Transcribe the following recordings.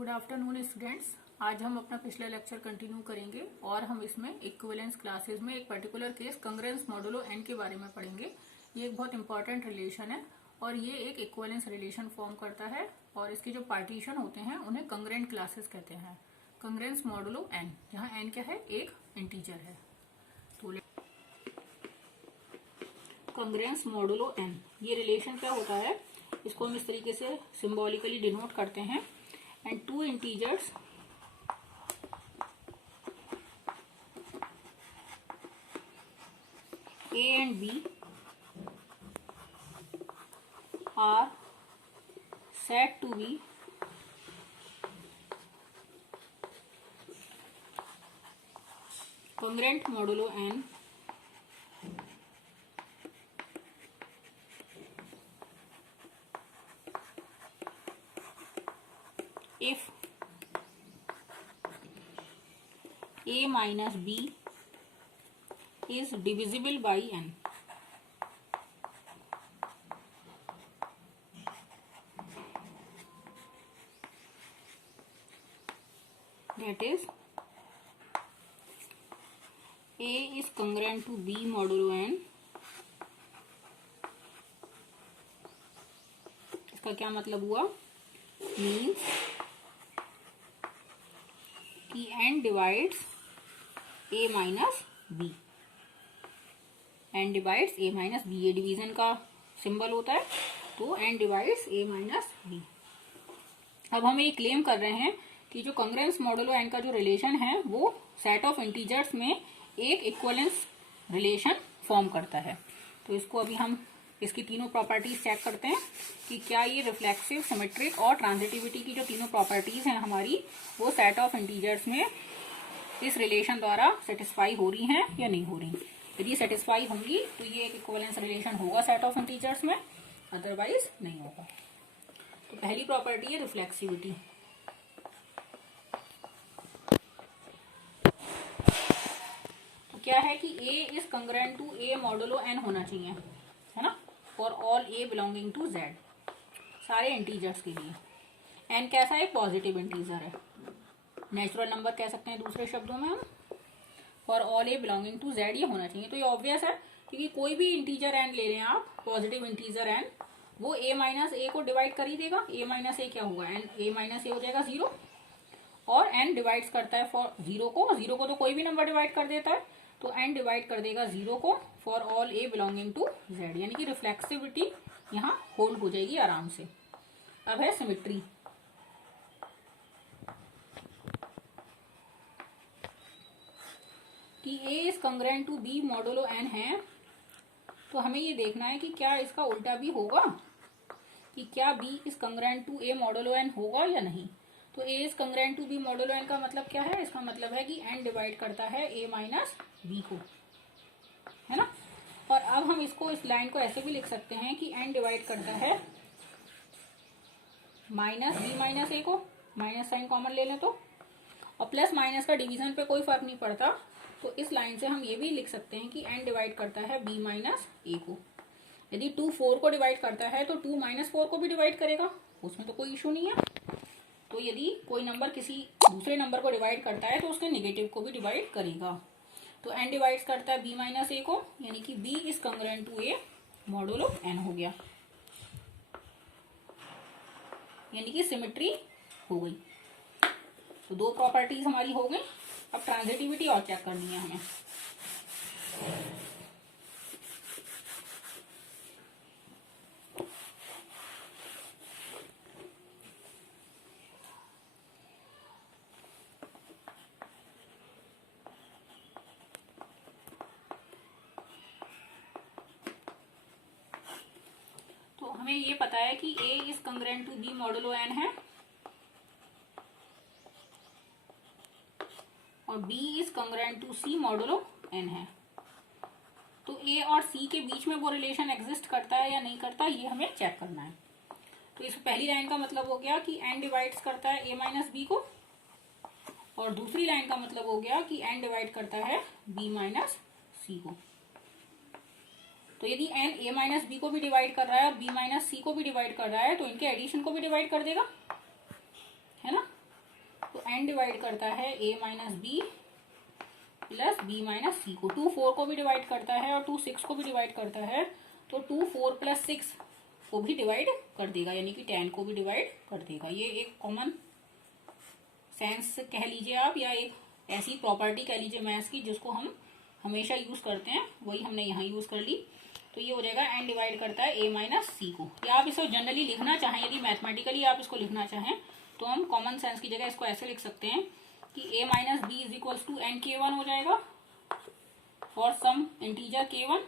Good afternoon students. आज हम अपना पिछला लेक्चर कंटिन्यू करेंगे और हम इसमें इक्विवेलेंस क्लासेस में एक पर्टिकुलर केस कंग्रेंस मॉडुलो एन के बारे में पढ़ेंगे। ये एक बहुत इंपॉर्टेंट रिलेशन है और ये एक इक्विवेलेंस रिलेशन फॉर्म करता है और इसके जो पार्टीशन होते हैं उन्हें कंग्रेंट क्लासेस कहते हैं। कंग्रेंस मॉडुलो एन, जहाँ एन क्या है, एक इंटीजर है। तो कंग्रेंस मॉडुलो एन, ये रिलेशन क्या होता है, इसको हम इस तरीके से सिंबॉलिकली डिनोट करते हैं। And two integers a and b are said to be congruent modulo n if a minus b is divisible by n. That is, a is congruent to b modulo n. इसका क्या मतलब हुआ? Means कि n divides a minus b, n divides a minus b, ये division का symbol होता है, तो n divides a minus b. अब हम ये क्लेम कर रहे हैं कि जो कंग्रेंस मॉडुलो n का जो रिलेशन है वो सेट ऑफ इंटीजर्स में एक इक्विवेलेंस रिलेशन फॉर्म करता है। तो इसको अभी हम इसकी तीनों प्रॉपर्टीज चेक करते हैं कि क्या ये रिफ्लेक्सिव, सिमेट्रिक और ट्रांजिटिविटी की जो तीनों प्रॉपर्टीज हैं हमारी, वो सेट ऑफ इंटीजर्स में इस रिलेशन द्वारा सेटिस्फाई हो रही हैं या नहीं हो रही। यदि सेटिस्फाई होंगी तो ये एक इक्विवेलेंस रिलेशन होगा सेट ऑफ इंटीजर्स में, अदरवाइज नहीं होगा। तो पहली प्रॉपर्टी है रिफ्लेक्सिविटी। तो क्या है कि a is congruent to a modulo n होना चाहिए, है ना, for all a belonging to z, सारे इंटीजर्स के लिए। n कैसा है? पॉजिटिव इंटीजर है, नेचुरल नंबर कह सकते हैं दूसरे शब्दों में हम। For all a belonging to z ये होना चाहिए। तो ये ऑब्वियस है क्योंकि कोई भी इंटीजर n ले लें आप, पॉजिटिव इंटीजर n, वो a माइनस a को डिवाइड कर ही देगा। a माइनस a क्या हुआ? a माइनस a हो जाएगा 0, और n डिवाइड करता है फॉर 0 को तो कोई भी नंबर डिवाइड कर देता है, तो n डिवाइड कर देगा 0 को for all a belonging to z, यानी कि रिफ्लेक्सिविटी यहाँ होल्ड हो जाएगी आराम से। अब है सिमेट्री। कि a is congruent to b modulo n है, तो हमें ये देखना है कि क्या इसका उल्टा भी होगा, कि क्या b is congruent to a modulo n होगा या नहीं। तो a is congruent to b modulo n का मतलब क्या है? इसका मतलब है कि n डिवाइड करता है a माइनस b को, है ना। और अब हम इसको, इस लाइन को ऐसे भी लिख सकते हैं कि n डिवाइड करता है माइनस b माइनस a को, माइनस साइन कॉमन ले लें तो, और प्लस माइनस का डिवीजन पे कोई फर्क नहीं पड़ता, तो इस लाइन से हम ये भी लिख सकते हैं कि n डिवाइड करता है b माइनस a को। यदि 2 4 को डिवाइड करता है तो 2 माइनस 4 को भी डिवाइड करेगा, उसमें तो कोई इशू नहीं है। तो यदि कोई नंबर किसी दूसरे नंबर को डिवाइड करता है तो उसके नेगेटिव को भी डिवाइड करेगा। तो n डिवाइड करता है b माइनस a को, यानी कि b is congruent to a modulo n हो गया, यानी कि सिमेट्री हो गई। तो दो प्रॉपर्टीज हमारी हो गई। अब ट्रांजिटिविटी और चेक करनी है हमें। तो हमें ये पता है कि a is congruent to b modulo n है और b is congruent to c modulo n है। तो a और c के बीच में वो रिलेशन एग्जिस्ट करता है या नहीं करता, ये हमें चेक करना है। तो इस पहली लाइन का मतलब हो गया कि n डिवाइड्स करता है a माइनस b को, और दूसरी लाइन का मतलब हो गया कि n डिवाइड करता है b माइनस c को। तो यदि n a माइनस बी को भी डिवाइड कर रहा है और b माइनस सी को भी डिवाइड कर रहा है तो इनके एडिशन को भी डिवाइड कर देगा, है ना। n डिवाइड करता है a minus B plus b minus C को। 2 4 को भी डिवाइड करता है और 2 6 को भी डिवाइड करता है, तो 2 4 प्लस 6 को भी डिवाइड कर देगा, यानी कि 10 को भी डिवाइड कर देगा। ये एक कॉमन सेंस कह लीजिए आप, या एक ऐसी प्रॉपर्टी कह लीजिए मैथ्स की जिसको हम हमेशा यूज करते हैं, वही हमने यहाँ यूज कर ली। तो ये हो जाएगा n डिवाइड करता है a माइनस सी को। या आप इसको जनरली लिखना चाहें, यदि मैथमेटिकली आप इसको लिखना चाहें तो हम कॉमन सेंस की जगह इसको ऐसे लिख सकते हैं कि a minus b is equals to n k1 हो जाएगा for some integer k1,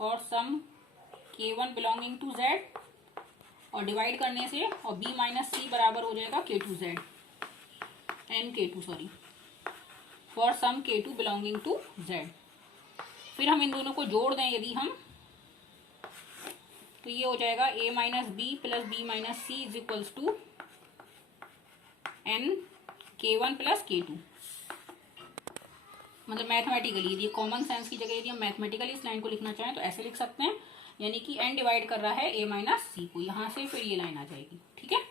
for some k1 belonging to z, और डिवाइड करने से और b माइनस सी बराबर हो जाएगा k2z, n k2 sorry, for some k2 belonging to z। फिर हम इन दोनों को जोड़ दें यदि हम, तो ये हो जाएगा a minus B plus b minus c is equals to n k1 plus k2। मतलब मैथमेटिकली, यदि कॉमन सेंस की जगह यदि हम मैथमेटिकली इस लाइन को लिखना चाहें तो ऐसे लिख सकते हैं, यानी कि n डिवाइड कर रहा है a माइनस सी को, यहाँ से फिर ये लाइन आ जाएगी। ठीक है,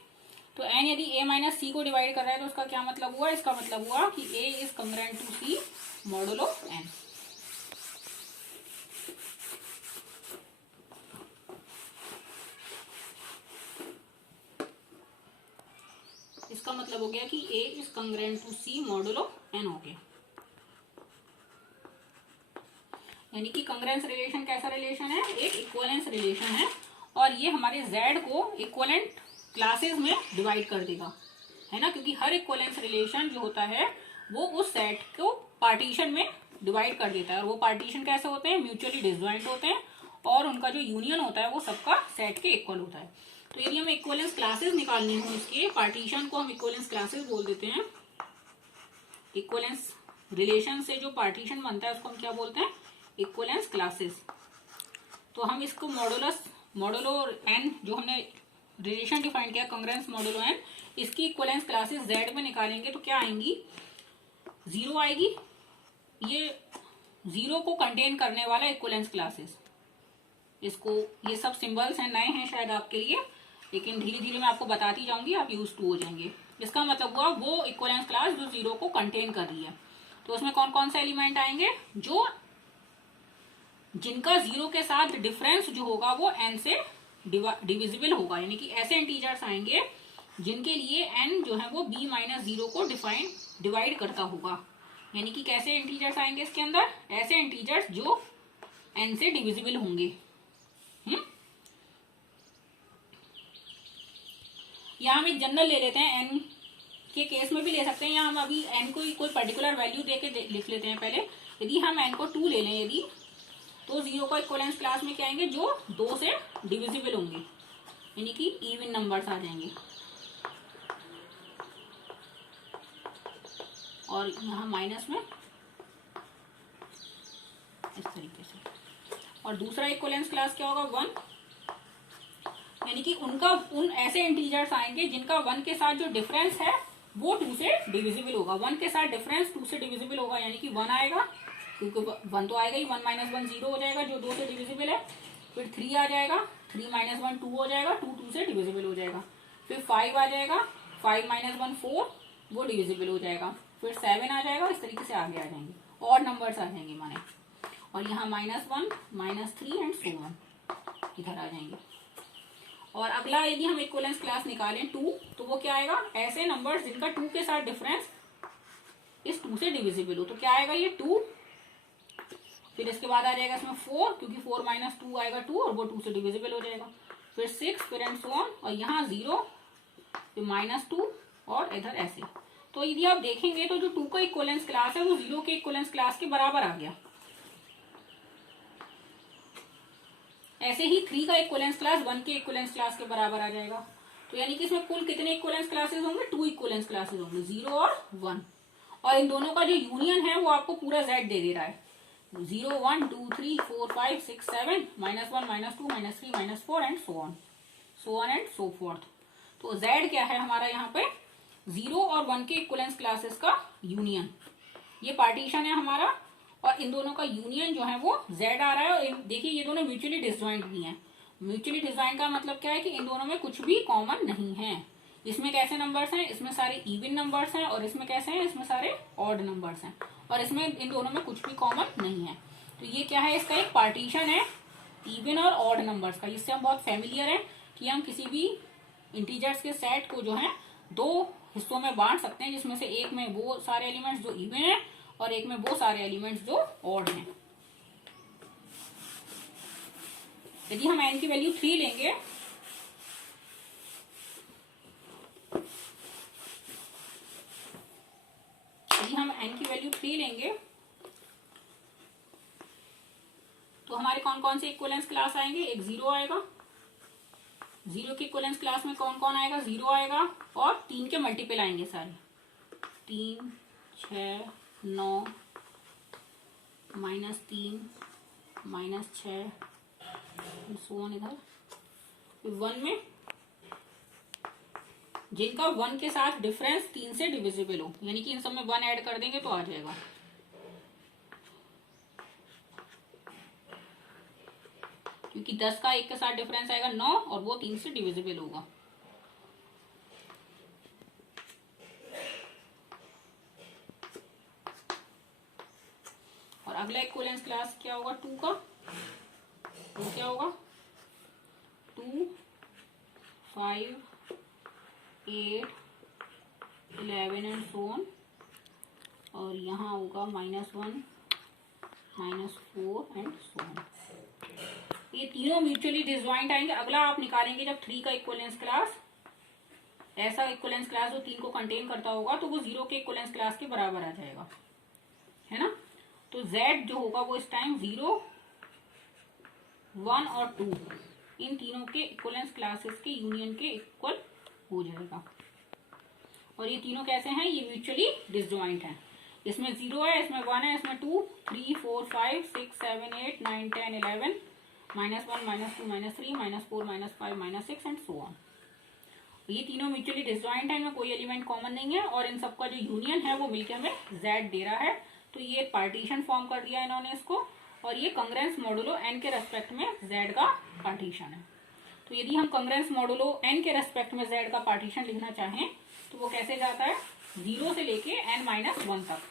तो n यदि a माइनस सी को डिवाइड कर रहा है तो उसका क्या मतलब हुआ, इसका मतलब हुआ कि a is congruent to c modulo n। इसका मतलब हो गया कि a is congruent to c modulo n हो गया। यानी कि कंग्रेंस रिलेशन कैसा रिलेशन है, एक इक्वलेंस रिलेशन है, और ये हमारे z को इक्वलेंट क्लासेस में डिवाइड कर देगा, है ना, क्योंकि हर इक्वलेंस रिलेशन जो होता है वो उस सेट को पार्टीशन में डिवाइड कर देता है, और वो पार्टीशन कैसे होते हैं, म्यूचुअली डिसजॉइंट होते हैं, और उनका जो यूनियन होता है वो सबका सेट के इक्वल होता है। तो यदि हमें इक्वलेंस क्लासेस निकालनी हो, इसके पार्टीशन को हम इक्वलेंस क्लासेस बोल देते हैं। इक्वलेंस रिलेशन से जो पार्टीशन बनता है उसको हम क्या बोलते हैं, इक्वलेंस क्लासेस। तो हम इसको मॉडुलो n जो हमने रिलेशन डिफाइन किया कंग्रेंस मॉडुलो n, इसकी इक्वलेंस क्लासेस z में निकालेंगे तो क्या आएंगी, 0 आएगी। ये 0 को कंटेन करने वाला इक्वलेंस क्लासेस, इसको, ये सब सिंबल्स हैं, नए हैं शायद आपके लिए, लेकिन धीरे धीरे मैं आपको बताती जाऊंगी, आप यूज टू हो जाएंगे। इसका मतलब हुआ वो इक्वलेंस क्लास जो 0 को कंटेन कर रही है। तो उसमें कौन कौन से एलिमेंट आएंगे, जो जिनका 0 के साथ डिफरेंस जो होगा वो n से डिविजिबल होगा, यानी कि ऐसे इंटीजर्स आएंगे जिनके लिए n जो है वो b माइनस 0 को डिवाइड करता होगा। यानी कि कैसे इंटीजर्स आएंगे इसके अंदर, ऐसे इंटीजर्स जो n से डिविजिबल होंगे। यहाँ हम एक जनरल ले लेते हैं, n के केस में भी ले सकते हैं, या हम अभी n को कोई पर्टिकुलर वैल्यू देके लिख लेते हैं पहले। यदि हम n को 2 ले लें यदि, तो 0 का इक्वलेंस क्लास में क्या आएंगे, जो 2 से डिविजिबल होंगे, यानी कि इवन नंबर्स आ जाएंगे। और यहाँ माइनस में इस तरीके से। और दूसरा इक्वलेंस क्लास क्या होगा, 1, यानी कि उन ऐसे इंटीजर्स आएंगे जिनका 1 के साथ जो डिफरेंस है वो 2 से डिविजिबल होगा। 1 के साथ डिफरेंस 2 से डिविजिबल होगा, यानी कि 1 आएगा, क्योंकि 1 तो आएगा ही, 1 माइनस 1 0 हो जाएगा जो 2 से डिविजिबल है। फिर 3 आ जाएगा, 3 माइनस 1 2 हो जाएगा, 2 से डिविजिबल हो जाएगा। फिर 5 आ जाएगा, 5 माइनस 1 4, वो डिविजिबल हो जाएगा। फिर 7 आ जाएगा, इस तरीके से आगे आ जाएंगे, और नंबर्स आ जाएंगे माने। और यहाँ -1 -3 एंड सो ऑन इधर आ जाएंगे। और अगला यदि हम इक्वलेंस क्लास निकालें 2, तो वो क्या आएगा, ऐसे नंबर्स जिनका 2 के साथ डिफरेंस इस 2 से डिविजिबल हो। तो क्या आएगा, ये 2, फिर इसके बाद आ जाएगा इसमें 4, क्योंकि 4 माइनस 2 आएगा 2, और वो 2 से डिविजिबल हो जाएगा। फिर 6, फिर एंड सो ऑन, और यहाँ 0, फिर -2, और इधर ऐसे। तो यदि आप देखेंगे तो जो 2 का इक्वलेंस क्लास है वो 0 के इक्वलेंस क्लास के बराबर आ गया। ऐसे ही 3 का इक्वलेंस क्लास 1 के इक्वलेंस क्लास के बराबर आ जाएगा। तो यानी कि इसमें कुल कितने इक्वलेंस क्लासेस होंगे, 2 इक्वलेंस क्लासेस होंगे, 0 और 1। और इन दोनों का जो यूनियन है वो आपको पूरा z दे दे रहा है, 0 1 2 3 4 5 6 7 -1 -2 -3 -4 and so on and so fourth. तो z क्या है हमारा यहाँ पे, 0 और 1 के इक्वलेंस क्लासेस का यूनियन, ये पार्टीशन है हमारा, और इन दोनों का यूनियन जो है वो z आ रहा है। और देखिए ये दोनों म्यूचुअली डिसजॉइंट भी हैं। म्यूचुअली डिसजॉइंट का मतलब क्या है कि इन दोनों में कुछ भी कॉमन नहीं है, इसमें कैसे नंबर्स हैं, इसमें सारे इवन नंबर्स हैं, और इसमें कैसे हैं, इसमें सारे ऑड नंबर्स हैं, और इसमें इन दोनों में कुछ भी कॉमन नहीं है। तो ये क्या है, इसका एक पार्टीशन है इवन और ऑड नंबर्स का। इससे हम बहुत फेमिलियर हैं कि हम किसी भी इंटीजर्स के सेट को जो है दो हिस्सों में बांट सकते हैं, जिसमें से एक में वो सारे एलिमेंट्स जो इवन है और एक में वो सारे एलिमेंट्स जो ऑड हैं। यदि हम n की वैल्यू 3 लेंगे तो हमारे कौन कौन से इक्विवेलेंस क्लास आएंगे, एक 0 आएगा, 0 के इक्विवेलेंस क्लास में कौन कौन आएगा, 0 आएगा, और 3 के मल्टीपल आएंगे सारे, 3, 6, 9, -3, -6, सो ऑन। इधर 1 में जिनका 1 के साथ डिफरेंस 3 से डिविजिबल हो, यानी कि इन सब में 1 ऐड कर देंगे तो आ जाएगा। क्योंकि 10 का 1 के साथ डिफरेंस आएगा 9 और वो 3 से डिविजिबल होगा। और अगला इक्विवेलेंस क्लास क्या होगा, 2 का, वो क्या होगा, 2, 5, 8, 11 एंड सो ऑन, और यहाँ होगा -1, -4 एंड सो ऑन। ये तीनों म्यूचुअली डिसजॉइंट आएंगे। अगला आप निकालेंगे जब 3 का इक्विवेलेंस क्लास, ऐसा इक्विवेलेंस क्लास जो 3 को कंटेन करता होगा, तो वो 0 के इक्विवेलेंस क्लास के बराबर आ जाएगा, है ना। तो Z जो होगा वो इस टाइम 0, 1 और 2 इन तीनों के इक्विवेलेंस क्लासेस के यूनियन के इक्वल हो जाएगा। और ये तीनों कैसे हैं, ये म्यूचुअली डिसजॉइंट हैं। इसमें 0 है, इसमें 1 है, इसमें 2, 3, 4, 5, 6, 7, 8, 9, 10, 11, -1, -2, -3, -4, -5, -6 एंड सो ऑन। ये तीनों म्यूचुअली डिसजॉइंट है, इनमें कोई एलिमेंट कॉमन नहीं है, और इन सबका जो यूनियन है वो मिलकर हमें Z दे रहा है। तो ये पार्टीशन फॉर्म कर दिया इन्होंने इसको, और ये कंग्रेंस मॉडुलो n के रेस्पेक्ट में Z का पार्टीशन है। तो यदि हम कंग्रेंस मॉडुलो n के रेस्पेक्ट में Z का पार्टीशन लिखना चाहें तो वो कैसे जाता है, 0 से लेके n-1 तक,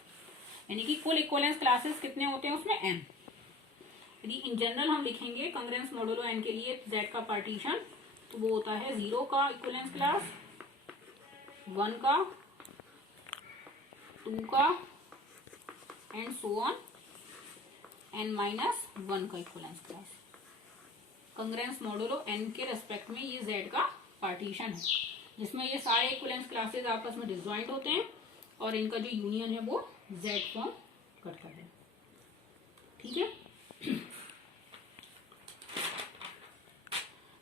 यानी कि कुल इक्विवेलेंस क्लासेस कितने होते हैं उसमें n। यदि इन जनरल हम लिखेंगे कंग्रेंस मॉडुलो n के लिए Z का पार्टीशन, तो वो होता है 0 का इक्विवेलेंस क्लास, 1 का, 2 का एंड सो ऑन, n-1 का इक्विवेलेंस क्लास। कंग्रेंस मॉडुलो n के रेस्पेक्ट में ये Z का पार्टीशन है, जिसमें ये सारे इक्विवेलेंस क्लासेस आपस में डिसजॉइंट होते हैं और इनका जो यूनियन है वो Z फॉर्म करता है। ठीक है।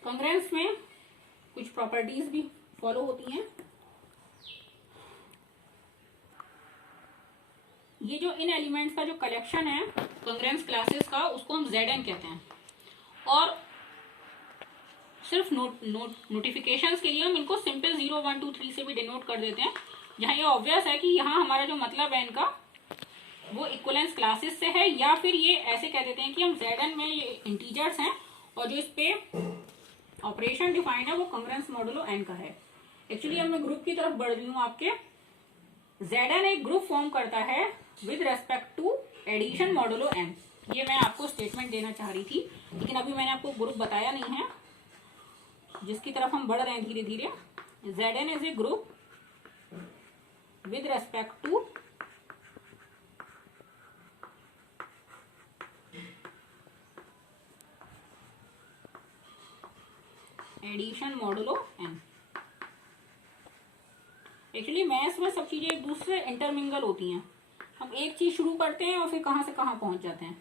कंग्रेंस में कुछ प्रॉपर्टीज भी फॉलो होती हैं। ये जो इन एलिमेंट्स का जो कलेक्शन है कंग्रेंस क्लासेस का, उसको हम Zn कहते हैं, और सिर्फ नोटिफिकेशंस के लिए हम इनको सिंपल 0, 1, 2, 3 से भी डिनोट कर देते हैं, जहाँ ये ऑब्वियस है कि यहाँ हमारा जो मतलब है इनका वो इक्विवेलेंस क्लासेस से है, या फिर ये ऐसे कह देते हैं कि हम Zn में ये इंटीजर्स हैं और जो इस पे ऑपरेशन डिफाइंड है वो कंग्रेंस मॉडुलो n का है। एक्चुअली अब मैं ग्रुप की तरफ बढ़ रही हूँ आपके। Zn एक ग्रुप फॉर्म करता है with respect to addition modulo n। ये मैं आपको स्टेटमेंट देना चाह रही थी, लेकिन अभी मैंने आपको ग्रुप बताया नहीं है, जिसकी तरफ हम बढ़ रहे हैं धीरे धीरे। Zn is a group with respect to addition modulo n। Actually maths में सब चीजें एक दूसरे इंटरमिंगल होती हैं। हम एक चीज शुरू करते हैं और फिर कहाँ से कहाँ पहुंच जाते हैं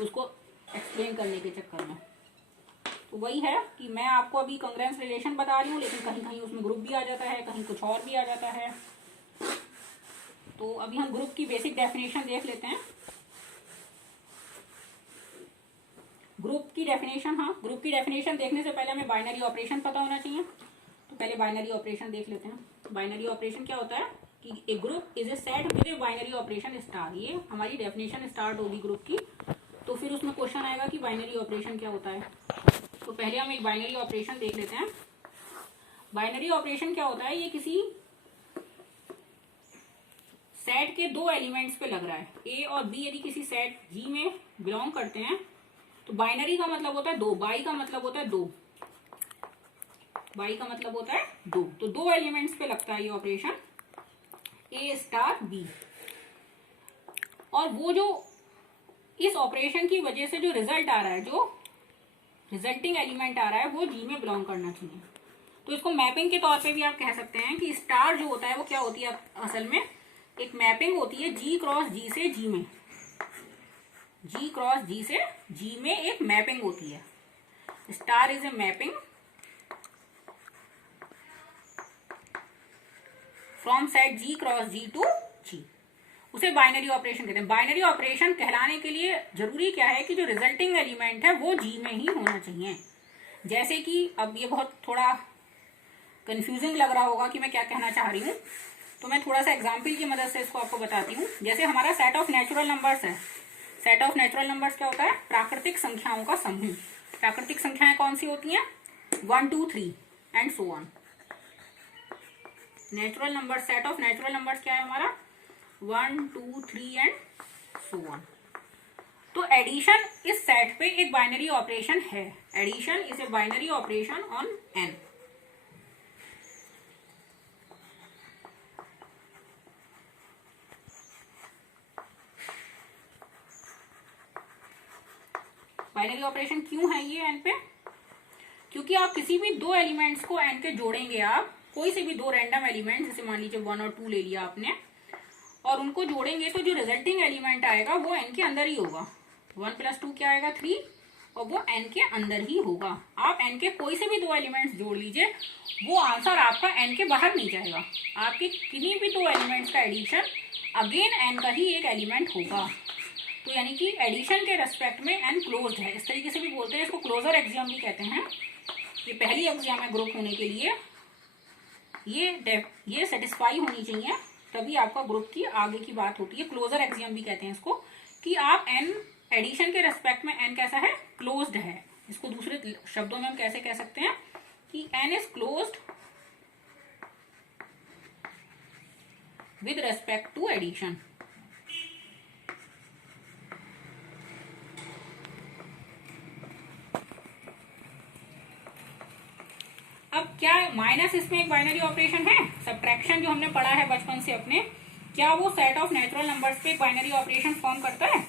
उसको एक्सप्लेन करने के चक्कर में। तो वही है कि मैं आपको अभी कंग्रेंस रिलेशन बता रही हूँ, लेकिन कहीं कहीं उसमें ग्रुप भी आ जाता है, कहीं कुछ और भी आ जाता है। तो अभी हम ग्रुप की बेसिक डेफिनेशन देख लेते हैं। ग्रुप की डेफिनेशन, हाँ, ग्रुप की डेफिनेशन देखने से पहले हमें बाइनरी ऑपरेशन पता होना चाहिए। तो पहले बाइनरी ऑपरेशन देख लेते हैं। बाइनरी ऑपरेशन क्या होता है कि a group is a set with a binary operation star. ये हमारी डेफिनेशन स्टार्ट होगी ग्रुप की। तो फिर उसमें क्वेश्चन आएगा कि बाइनरी ऑपरेशन क्या होता है। तो पहले हम एक बाइनरी ऑपरेशन देख लेते हैं। बाइनरी ऑपरेशन क्या होता है, ये किसी सेट के दो एलिमेंट्स पे लग रहा है। ए और बी यदि किसी सेट जी में बिलोंग करते हैं तो बाइनरी का मतलब होता है दो, बाई का मतलब होता है दो, बाई का मतलब होता है दो। तो दो एलिमेंट्स पे लगता है ये ऑपरेशन ए स्टार बी। और वो जो इस ऑपरेशन की वजह से जो रिजल्ट आ रहा है, जो रिजल्टिंग एलिमेंट आ रहा है, वो जी में बिलोंग करना चाहिए। तो इसको मैपिंग के तौर पे भी आप कह सकते हैं कि स्टार जो होता है वो क्या होती है, असल में एक मैपिंग होती है जी क्रॉस जी से जी में, जी क्रॉस जी से जी में एक मैपिंग होती है। Star is a mapping from set G cross G to G, उसे बाइनरी ऑपरेशन कहते हैं। बाइनरी ऑपरेशन कहलाने के लिए जरूरी क्या है कि जो रिजल्टिंग एलिमेंट है वो जी में ही होना चाहिए। जैसे कि अब ये बहुत थोड़ा कंफ्यूजिंग लग रहा होगा कि मैं क्या कहना चाह रही हूँ, तो मैं थोड़ा सा एग्जाम्पल की मदद से इसको आपको बताती हूँ। जैसे हमारा सेट ऑफ नेचुरल नंबर्स है। सेट ऑफ नेचुरल नंबर्स क्या होता है, प्राकृतिक संख्याओं का समूह। प्राकृतिक संख्याएं कौन सी होती हैं, 1 2 3 and so on. Natural number, set of natural numbers क्या है हमारा, 1 2 3 एंड सो ऑन। तो एडिशन इस सेट पे एक बाइनरी ऑपरेशन है। Addition is a binary operation on N. Binary operation क्यों है ये एन पे, क्योंकि आप किसी भी दो एलिमेंट्स को एन के जोड़ेंगे, आप कोई से भी दो रैंडम एलिमेंट, जैसे मान लीजिए 1 और 2 ले लिया आपने, और उनको जोड़ेंगे तो जो रिजल्टिंग एलिमेंट आएगा वो एन के अंदर ही होगा। 1 + 2 क्या आएगा, 3, और वो एन के अंदर ही होगा। आप एन के कोई से भी दो एलिमेंट्स जोड़ लीजिए, वो आंसर आपका एन के बाहर नहीं जाएगा। आपके किन्हीं भी दो एलिमेंट्स का एडिशन अगेन एन का ही एक एलिमेंट होगा। तो यानी कि एडिशन के रेस्पेक्ट में एन क्लोज्ड है, इस तरीके से भी बोलते हैं। इसको क्लोजर एक्सियम भी कहते हैं। ये पहली एक्सियम है ग्रुप होने के लिए, ये सेटिस्फाई होनी चाहिए, तभी आपका ग्रुप की आगे की बात होती है। क्लोजर एक्सियम भी कहते हैं इसको, कि आप एन एडिशन के रेस्पेक्ट में एन कैसा है, क्लोज्ड है। इसको दूसरे शब्दों में हम कैसे कह सकते हैं कि N is closed with respect to addition. अब क्या माइनस इसमें एक बाइनरी ऑपरेशन है, सब्ट्रैक्शन जो हमने पढ़ा है बचपन से अपने, क्या वो सेट ऑफ नेचुरल नंबर्स पे एक बाइनरी ऑपरेशन फॉर्म करता है?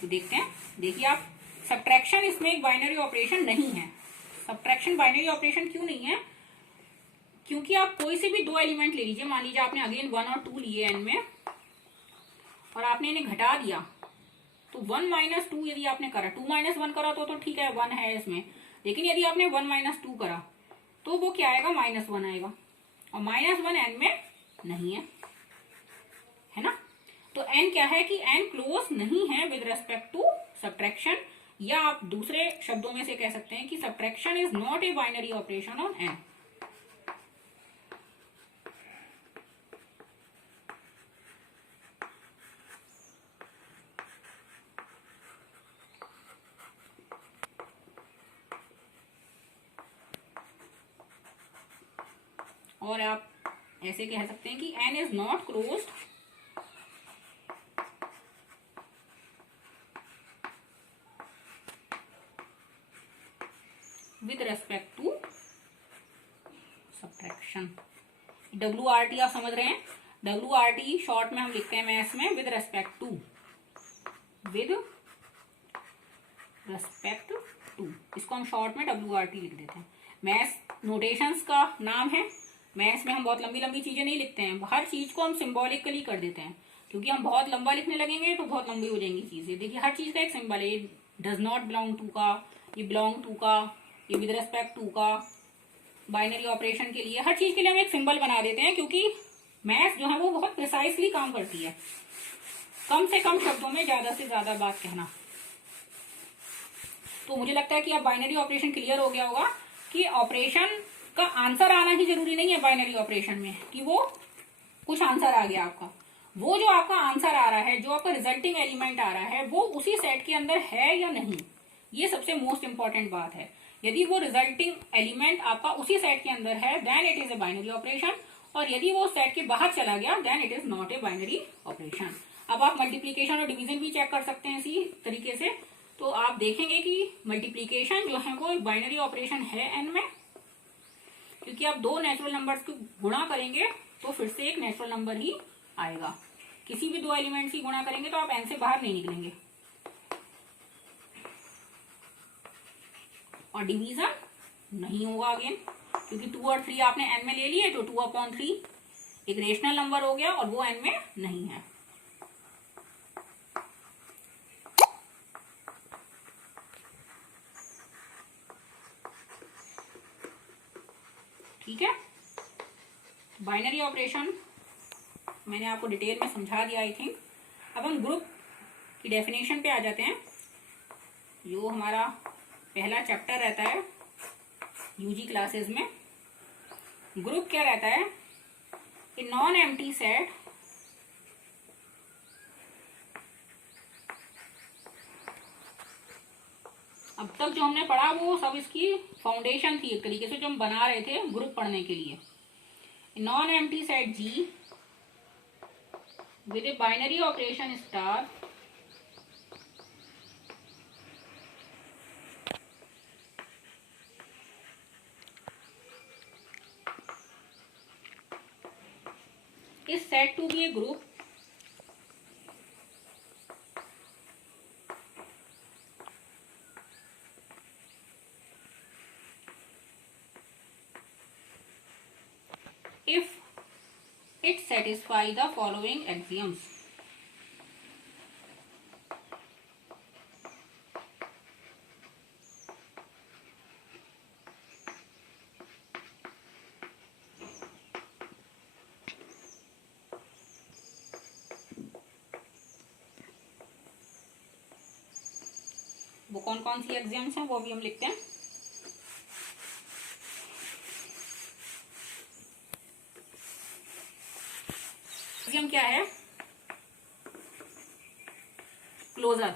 तो देखते हैं। देखिए आप, सब्ट्रैक्शन इसमें एक बाइनरी ऑपरेशन नहीं है। सब्ट्रैक्शन बाइनरी ऑपरेशन क्यों नहीं है, क्योंकि आप कोई से भी दो एलिमेंट ले लीजिए, मान लीजिए आपने अगेन 1 और 2 लिए एन में, और आपने इन्हें घटा दिया, तो 1 - 2 यदि आपने करा, 2 - 1 करा तो ठीक है, 1 है इसमें। लेकिन यदि आपने 1 - 2 करा तो वो क्या आएगा, -1 आएगा, और -1 एन में नहीं है ना। तो एन क्या है कि एन क्लोज नहीं है विद रेस्पेक्ट टू सब्ट्रैक्शन, या आप दूसरे शब्दों में से कह सकते हैं कि subtraction is not a binary operation on N. और आप ऐसे कह सकते हैं कि N is not closed with respect to subtraction. WRT आप समझ रहे हैं, WRT शॉर्ट में हम लिखते हैं मैथ्स में, with respect to, with respect to, इसको हम शॉर्ट में WRT लिख देते हैं। मैथ्स नोटेशंस का नाम है। मैथ्स में हम बहुत लंबी लंबी चीजें नहीं लिखते हैं, हर चीज को हम सिंबॉलिकली कर देते हैं, क्योंकि हम बहुत लंबा लिखने लगेंगे तो बहुत लंबी हो जाएंगी चीजें। देखिए हर चीज का एक सिंबल है, ये डज नॉट बिलोंग टू का, ये बिलोंग टू का, ये विद रेस्पेक्ट टू का। बाइनरी ऑपरेशन के लिए हर चीज के लिए हम एक सिंबल बना देते हैं, क्योंकि मैथ्स जो है वो बहुत प्रिसाइसली काम करती है, कम से कम शब्दों में ज्यादा से ज्यादा बात कहना। तो मुझे लगता है कि अब बाइनरी ऑपरेशन क्लियर हो गया होगा कि ऑपरेशन का आंसर आना ही जरूरी नहीं है बाइनरी ऑपरेशन में, कि वो कुछ आंसर आ गया आपका। वो जो आपका आंसर आ रहा है, जो आपका रिजल्टिंग एलिमेंट आ रहा है, वो उसी सेट के अंदर है या नहीं, ये सबसे मोस्ट इंपॉर्टेंट बात है। यदि वो रिजल्टिंग एलिमेंट आपका उसी सेट के अंदर है then it is a binary operation, और यदि वो सेट के बाहर चला गया then it is not a binary operation. अब आप मल्टीप्लीकेशन और डिवीजन भी चेक कर सकते हैं इसी तरीके से। तो आप देखेंगे कि मल्टीप्लीकेशन जो है वो एक बाइनरी ऑपरेशन है एन में, क्योंकि आप दो नेचुरल नंबर्स को गुणा करेंगे तो फिर से एक नेचुरल नंबर ही आएगा। किसी भी दो एलिमेंट्स की गुणा करेंगे तो आप एन से बाहर नहीं निकलेंगे। और डिवीजन नहीं होगा अगेन, क्योंकि 2 और 3 आपने एन में ले लिए तो 2/3 एक रेशनल नंबर हो गया और वो एन में नहीं है। ठीक है, बाइनरी ऑपरेशन मैंने आपको डिटेल में समझा दिया आई थिंक। अब हम ग्रुप की डेफिनेशन पे आ जाते हैं। जो हमारा पहला चैप्टर रहता है यूजी क्लासेस में, ग्रुप क्या रहता है? ए नॉन एम्प्टी सेट अब तक जो हमने पढ़ा वो सब इसकी फाउंडेशन थी एक तरीके से, जो हम बना रहे थे ग्रुप पढ़ने के लिए। Non empty set G with a binary operation star is said to be a group if it satisfies the following axioms. वो कौन कौन सी एग्जाम्स हैं वो भी हम लिखते हैं। एग्जाम क्या है? Closure.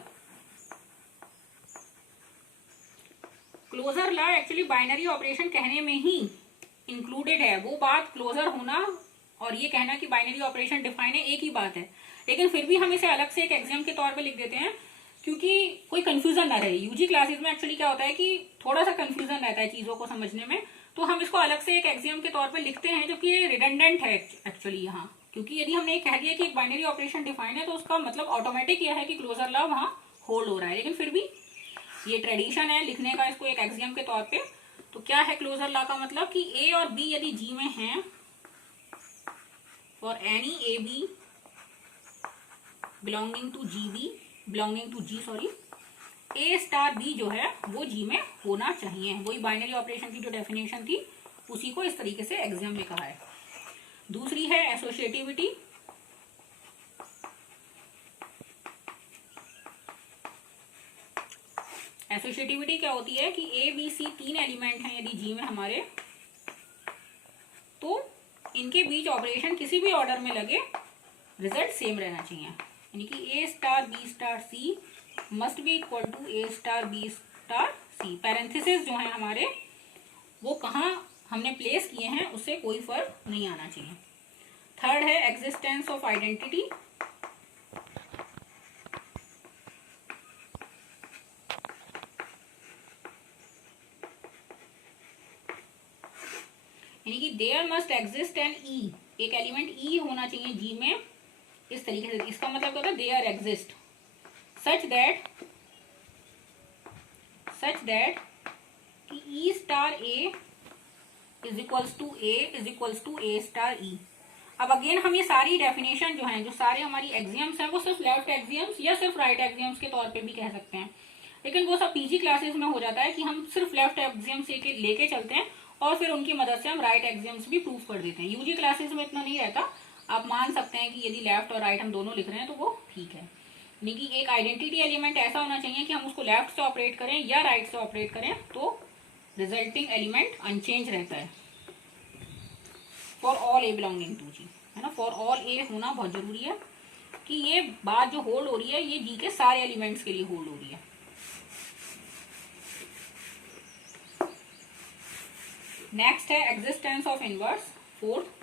Closure law actually binary operation कहने में ही इंक्लूडेड है। वो बात क्लोजर होना और ये कहना कि बाइनरी ऑपरेशन डिफाइन है एक ही बात है, लेकिन फिर भी हम इसे अलग से एक एग्जाम के तौर पे लिख देते हैं क्योंकि कोई कंफ्यूजन ना रहे। यूजी क्लासेस में एक्चुअली क्या होता है कि थोड़ा सा कंफ्यूजन रहता है चीजों को समझने में, तो हम इसको अलग से एक एग्जाम के तौर पे लिखते हैं जो कि रिडंडेंट है एक्चुअली यहाँ। क्योंकि यदि हमने कह दिया कि एक बाइनरी ऑपरेशन डिफाइन है तो उसका मतलब ऑटोमेटिक यह है कि क्लोजर लॉ वहां होल्ड हो रहा है, लेकिन फिर भी ये ट्रेडिशन है लिखने का इसको एक एग्जाम के तौर पे। तो क्या है क्लोजर लॉ का मतलब कि ए और बी यदि जी में हैं, for any a B belonging to G b belonging to G sorry a star b जो है वो जी में होना चाहिए। वही बाइनरी ऑपरेशन की जो डेफिनेशन थी उसी को इस तरीके से एग्जाम में कहा है। दूसरी है एसोसिएटिविटी। एसोसिएटिविटी क्या होती है कि ए बी सी 3 एलिमेंट हैं यदि जी में हमारे, तो इनके बीच ऑपरेशन किसी भी ऑर्डर में लगे रिजल्ट सेम रहना चाहिए। यानी कि A star B star C must be equal to A star B star C. Parenthesis जो है हमारे वो कहाँ हमने प्लेस किए हैं उससे कोई फर्क नहीं आना चाहिए। थर्ड है एग्जिस्टेंस ऑफ आइडेंटिटी। यानी कि there must exist an e, एक एलिमेंट ई होना चाहिए जी में इस तरीके से। इसका मतलब क्या होता है? देयर एग्जिस्ट सच दैट कि E star A is equals to A star E. अब अगेन हम ये सारी डेफिनेशन जो है, जो सारे हमारी एग्जाम्स हैं वो सिर्फ लेफ्ट एग्जाम्स या सिर्फ राइट एग्जाम्स के तौर पे भी कह सकते हैं, लेकिन वो सब पीजी क्लासेस में हो जाता है कि हम सिर्फ लेफ्ट एग्जाम्स लेके चलते हैं और फिर उनकी मदद से हम राइट एग्जाम्स भी प्रूव कर देते हैं। यूजी क्लासेस में इतना नहीं रहता। आप मान सकते हैं कि यदि लेफ्ट और राइट हम दोनों लिख रहे हैं तो वो ठीक है। यानी कि एक आइडेंटिटी एलिमेंट ऐसा होना चाहिए कि हम उसको लेफ्ट से ऑपरेट करें या राइट से ऑपरेट करें तो रिजल्टिंग एलिमेंट अनचेंज रहता है। For all A belonging to G, है ना, फॉर ऑल ए होना बहुत जरूरी है कि ये बात जो होल्ड हो रही है ये जी के सारे एलिमेंट्स के लिए होल्ड हो रही है। नेक्स्ट है एग्जिस्टेंस ऑफ इनवर्स, फोर्थ।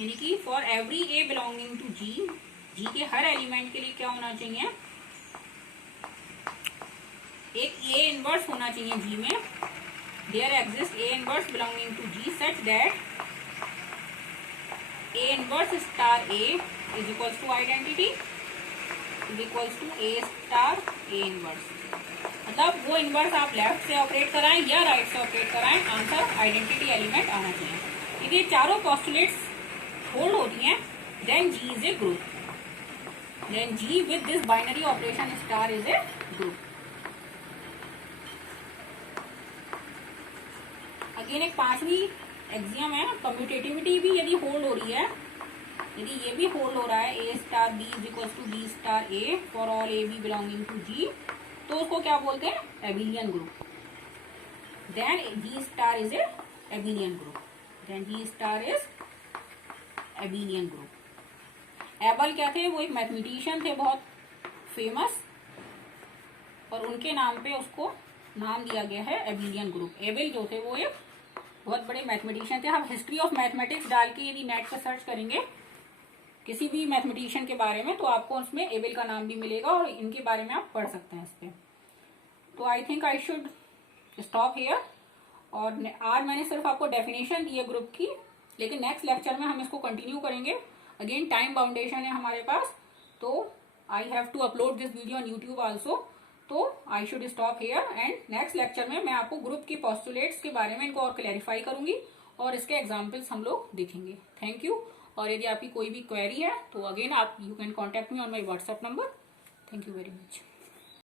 यानी कि for every A belonging to G, G के हर एलिमेंट के लिए क्या होना चाहिए, एक ए इनवर्स होना चाहिए जी में। There exist a inverse belonging to G such that a inverse star A is equals to identity is equals to A star a inverse. मतलब वो इनवर्स आप लेफ्ट से ऑपरेट कराएं या राइट से ऑपरेट कराएं, आंसर आइडेंटिटी एलिमेंट आना चाहिए। यदि ये चारों पोस्टुलेट्स होल्ड होती हैं, then G is a group, then G with this binary operation star is a group. Again एक पांचवी एक्सियम है, कम्यूटेटिविटी भी यदि होल्ड हो रही है, यदि ये भी होल्ड हो रहा है, A star B is equal to B star A for all A B belonging to G, तो उसको क्या बोलते हैं, abelian group. Then G star is a abelian group, then G star is abelian group. Able क्या थे, वो एक mathematician थे बहुत फेमस, और उनके नाम पे उसको नाम दिया गया है एबिलियन ग्रुप। एबल जो थे वो एक बहुत बड़े मैथमेटिशियन थे। हम हिस्ट्री ऑफ मैथमेटिक्स डाल के यदि नेट पर सर्च करेंगे किसी भी मैथमेटिशियन के बारे में, तो आपको उसमें एबल का नाम भी मिलेगा और इनके बारे में आप पढ़ सकते हैं इस पे। तो I think I should stop here. और आज मैंने सिर्फ आपको डेफिनेशन दी है ग्रुप की, लेकिन नेक्स्ट लेक्चर में हम इसको कंटिन्यू करेंगे। अगेन टाइम बाउंडेशन है हमारे पास, तो I have to upload this video on YouTube also, तो I should stop here. And next lecture में मैं आपको ग्रुप की पोस्टुलेट्स के बारे में इनको और क्लैरिफाई करूंगी और इसके एग्जाम्पल्स हम लोग देखेंगे। Thank you. और यदि आपकी कोई भी क्वेरी है तो अगेन आप you can contact me on my WhatsApp number. Thank you very much.